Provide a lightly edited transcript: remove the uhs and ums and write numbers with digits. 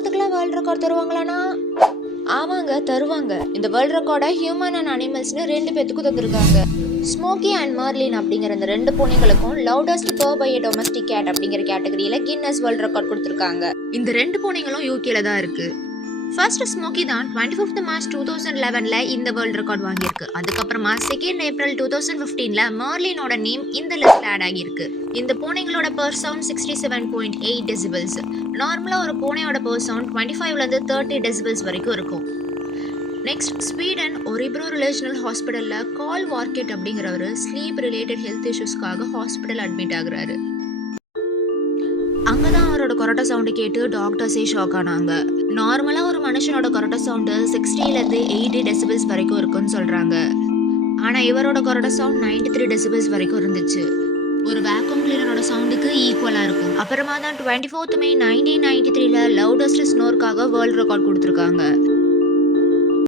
வாரத்துக்குலாம் world record தருவாங்களாண்ணா? ஆமாங்க, தருவாங்க. இந்த வேர்ல்ட் ரெக்கார்டை ஹியூமன் அண்ட் அனிமல்ஸ்னு 2 பேத்துக்கும் தந்திருக்காங்க. ஸ்மோக்கி அண்ட் மர்லின் அப்படிங்கிற இந்த 2 பூனைகளுக்கும் loudest purr by a domestic cat அப்படிங்கிற கேட்டகரியில கின்னஸ் வேர்ல்ட் ரெக்கார்ட் கொடுத்துருக்காங்க. இந்த 2 பூனைகளும் யூகேல தான் இருக்கு. ஃபர்ஸ்ட் ஸ்மோக்கி தான் 25th March 2011ல இந்த வேர்ல்ட் ரெக்கார்ட் வாங்கியிருக்கு. அதுக்கப்புறமா 2nd April 2015ல மர்லினோட நேம் இந்த லிஸ்ட்ல ஆட் ஆகியிருக்கு. இந்த பூனைகளோட பர் சவுண்ட் 67.8 டெசிபிள்ஸ். நார்மலா ஒரு பூனையோட பர் சவுண்ட் 25லேருந்து 30 டெசிபிள்ஸ் வரைக்கும் இருக்கும். நெக்ஸ்ட், ஸ்வீடன் ஒரிப்ரோ ரிலேஷனல் ஹாஸ்பிட்டல்ல வார்கெட் அப்படிங்கிறவர் ஸ்லீப் ரிலேட்டட் ஹெல்த் இஷ்யூஸ்க்காக ஹாஸ்பிட்டல் அட்மிட் ஆகுறாரு. அங்கதான் அவரோட கொரட்டை சவுண்டு கேட்டு டாக்டர்ஸே ஷாக் ஆனாங்க. நார்மலா ஒரு மனுஷனோட கொரட்டை சவுண்டு 60லேருந்து 80 டெசிபிள்ஸ் வரைக்கும் இருக்குன்னு சொல்றாங்க. ஆனா இவரோட கொரட்டை சவுண்ட் 93 டெசிபிள்ஸ் வரைக்கும் இருந்துச்சு. ஒரு வேக்யூம் கிளீனரோட சவுண்டுக்கு ஈக்குவலா இருக்கும். அப்புறமா தான் 24th May 1993ல லவுடஸ்ட் ஸ்னோர்க்காக வேர்ல்ட் ரெக்கார்ட் கொடுத்துருக்காங்க.